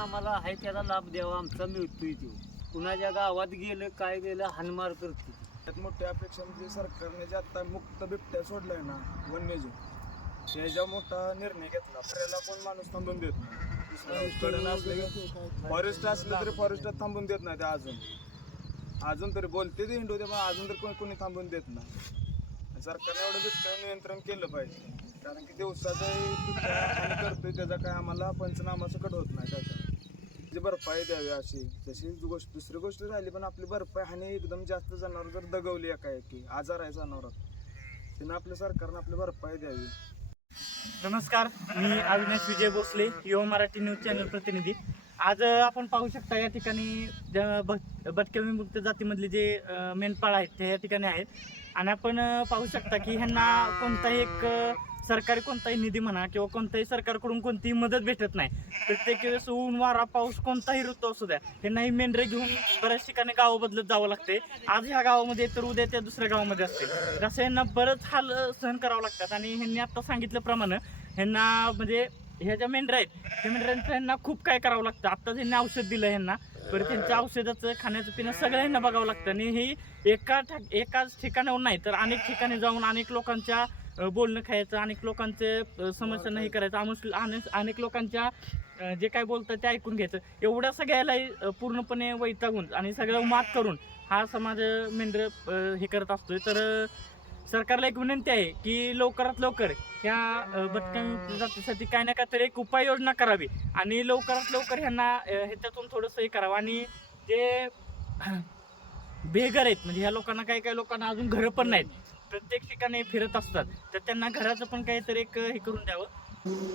आम्हाला आहे त्याला लाभ द्यावा, आमचा मिळतोय तो. कुणाच्या गावात गेलं काय गेलं हानमार करते. त्यात मोठी अपेक्षा म्हणजे सरकारने जे आता मुक्त बिबट्या सोडलाय ना वन्यजीव, त्याचा मोठा निर्णय घेतला. आपल्याला कोण माणूस थांबून देत नाही. फॉरेस्ट असलं तरी फॉरेस्टात थांबून देत नाही ते. अजून तरी बोलते ते हिंडू, पण अजून तरी कोणी थांबून देत नाही. सरकारने एवढं बिबट्या नियंत्रण केलं पाहिजे, कारण की दिवसाचं हानी करतोय त्याचा काय आम्हाला पंचनामा सकट होत नाही. त्याची भरपाई द्यावी अशी. तशी गोष्ट दुसरी गोष्ट राहिली, पण आपली भरपाई हानी एकदम जास्त जनावर जर दगवली एकाएकी, आजार आहे जनावरात, त्यांना आपल्या सरकारनं आपली भरपाई द्यावी. नमस्कार, मी अविनाश विजय भोसले, युवा मराठी न्यूज चॅनल प्रतिनिधी. आज आपण पाहू शकता या ठिकाणी भटक्या विमुक्त जातीमधले जे मेंढपाळ आहेत ते या ठिकाणी आहेत. आणि आपण पाहू शकता की ह्यांना कोणताही एक सरकारी कोणताही निधी म्हणा किंवा कोणताही सरकारकडून कोणतीही मदत भेटत नाही. प्रत्येक वेळेस ऊन वारा पाऊस कोणताही ऋतू असू द्या, ह्यांना ही मेंढरे घेऊन बऱ्याच ठिकाणी गावं बदलत जावं लागते. आज ह्या गावामध्ये तर उद्या त्या दुसऱ्या गावामध्ये असतील, असं ह्यांना बरंच हाल सहन करावं लागतात. आणि ह्यांनी आता सांगितल्याप्रमाणे ह्यांना म्हणजे ह्या ज्या मेंढऱ्या आहेत त्या मेंढऱ्यांचं ह्यांना खूप काय करावं लागतं. आत्ताच ह्यांनी औषध दिलं ह्यांना, परत त्यांच्या औषधाचं खाण्याचं पिणं सगळं ह्यांना बघावं लागतं. आणि ही एकाच ठिकाणावर नाही तर अनेक ठिकाणी जाऊन अनेक लोकांच्या बोलणं खायचं, अनेक लोकांचे समस्या नाही करायचं, अनेक लोकांच्या जे काय बोलतं ते ऐकून घ्यायचं. एवढ्या सगळ्याला पूर्णपणे वैतागून आणि सगळं मात करून हा समाज मेंढर हे करत असतोय. तर सरकारला एक विनंती आहे की लवकरात लवकर ह्या भटक्या जातीसाठी काय ना काहीतरी एक उपाययोजना करावी आणि लवकरात लवकर ह्यांना ह्याच्यातून थोडंसं हे करावं. आणि जे बेघर आहेत म्हणजे ह्या लोकांना काही लोकांना अजून घरं पण नाहीत, प्रत्येक ठिकाणी फिरत असतात, तर त्यांना घराचं पण काहीतरी एक हे करून द्यावं.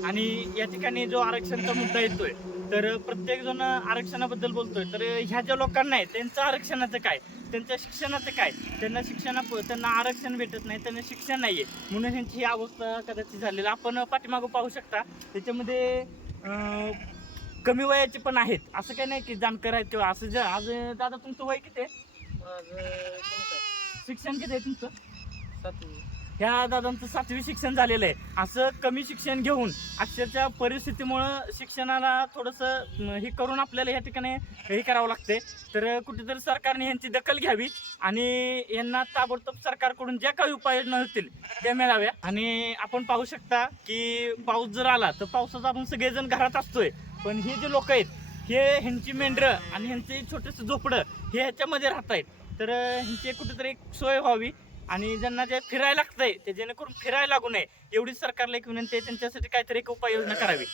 आणि या ठिकाणी जो आरक्षणाचा मुद्दा येतोय तर प्रत्येक जण आरक्षणाबद्दल बोलतोय, तर ह्या ज्या लोकांना आहे त्यांचं आरक्षणाचं काय, त्यांच्या शिक्षणाचं काय, त्यांना आरक्षण भेटत नाही, त्यांना शिक्षण नाहीये, म्हणून ह्यांची ही अवस्था कदाचित झालेली. आपण पाठीमागं पाहू शकता त्याच्यामध्ये कमी वयाचे पण आहेत, असं काही नाही की जाणकार आहेत किंवा असं. आज दादा तुमचं वय किती आहे? शिक्षण किती आहे तुमचं? 7वी. ह्या दादांचं 7वी शिक्षण झालेलं आहे. असं कमी शिक्षण घेऊन अक्षरशः परिस्थितीमुळं शिक्षणाला थोडंसं हे करून आपल्याला ह्या ठिकाणी हे करावं लागते. तर कुठेतरी सरकारने ह्यांची दखल घ्यावी आणि यांना ताबडतोब सरकारकडून ज्या काही उपाययोजना होतील त्या मिळाव्या. आणि आपण पाहू शकता की पाऊस जर आला तर पावसाचा आपण सगळेजण घरात असतोय, पण हे जे लोक आहेत हे ह्यांची मेंढरं आणि ह्यांचे छोटेसे झोपडं हे ह्याच्यामध्ये राहत आहेत. तर ह्यांची कुठेतरी एक सोय व्हावी आणि ज्यांना जे फिरायला लागतंय ते जेणेकरून फिरायला लागू नये एवढीच सरकारला एक विनंती आहे. त्यांच्यासाठी काहीतरी एक उपाययोजना करावी.